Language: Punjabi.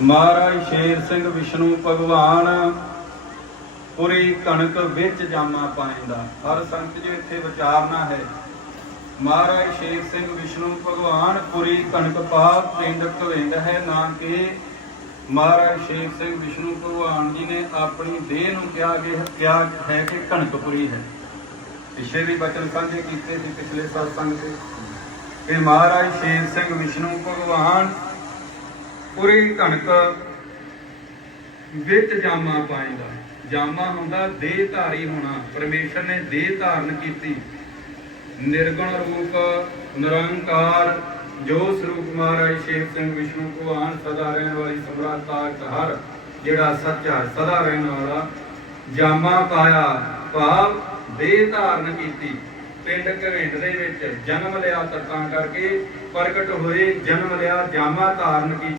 ਮਹਾਰਾਜ ਸ਼ੇਰ ਸਿੰਘ ਵਿਸ਼ਨੂੰ ਭਗਵਾਨ, ਪੁਰੀ ਕਣਕ ਵਿੱਚ ਜਾਮਾ ਪਾਇੰਦਾ। ਹਰ ਸੰਤ ਜੀ ਇੱਥੇ ਵਿਚਾਰਨਾ ਹੈ, ਮਹਾਰਾਜ ਸ਼ੇਰ ਸਿੰਘ ਵਿਸ਼ਨੂੰ ਭਗਵਾਨ, ਪੁਰੀ ਕਣਕ ਪਾ ਪਿੰਡ ਕਵਿੰਦ ਹੈ, ਨਾ ਕਿ ਮਹਾਰਾਜ ਸ਼ੇਰ ਸਿੰਘ ਵਿਸ਼ਨੂੰ ਭਗਵਾਨ ਜੀ ਨੇ ਆਪਣੀ ਦੇਹ ਨੂੰ ਕਿਹਾ ਕਿ, ਕਿਹਾ ਹੈ ਕਿ ਕਣਕਪੁਰੀ ਹੈ। ਪਿਛੇ ਵੀ ਬਚਨ ਸਾਂਝੇ ਕੀਤੇ ਸੀ ਪਿਛਲੇ ਸਤਸੰਗ ਤੇ। ਕਿ ਮਹਾਰਾਜ ਸ਼ੇਰ ਸਿੰਘ ਵਿਸ਼ਨੂੰ ਭਗਵਾਨ ਪੁਰੀ ਕਣਕ ਵਿੱਚ ਜਾਮਾ ਪਾਏਗਾ ਜਾਮਾ ਹੁੰਦਾ ਦੇਹ ਧਾਰੀ ਹੋਣਾ। ਪਰਮੇਸ਼ਰ ਨੇ ਦੇਹ ਧਾਰਨ ਕੀਤੀ। ਨਿਰਗੁਣ ਰੂਪ, ਨਿਰੰਕਾਰ ਜੋ ਸਰੂਪ ਮਹਾਰਾਜ ਸ਼ੇਰ ਸਿੰਘ ਵਿਸ਼ਨੂੰ ਭਗਵਾਨ ਸਦਾ ਰਹਿਣ ਵਾਲੀ ਸਮਰਾਟ ਤਾਕਤ ਹਰ, ਜਿਹੜਾ ਸੱਚਾ ਸਦਾ ਰਹਿਣ ਵਾਲਾ। ਜਾਮਾ ਪਾਇਆ, ਭਾਵ ਦੇਹ ਧਾਰਨ ਕੀਤੀ। ਪਿੰਡ ਘਵੇਂਡ ਦੇ ਵਿੱਚ ਜਨਮ ਲਿਆ ਤੱਤਾਂ ਕਰਕੇ ਪ੍ਰਗਟ ਹੋਏ, ਜਨਮ ਲਿਆ, ਜਾਮਾ ਧਾਰਨ ਕੀਤਾ।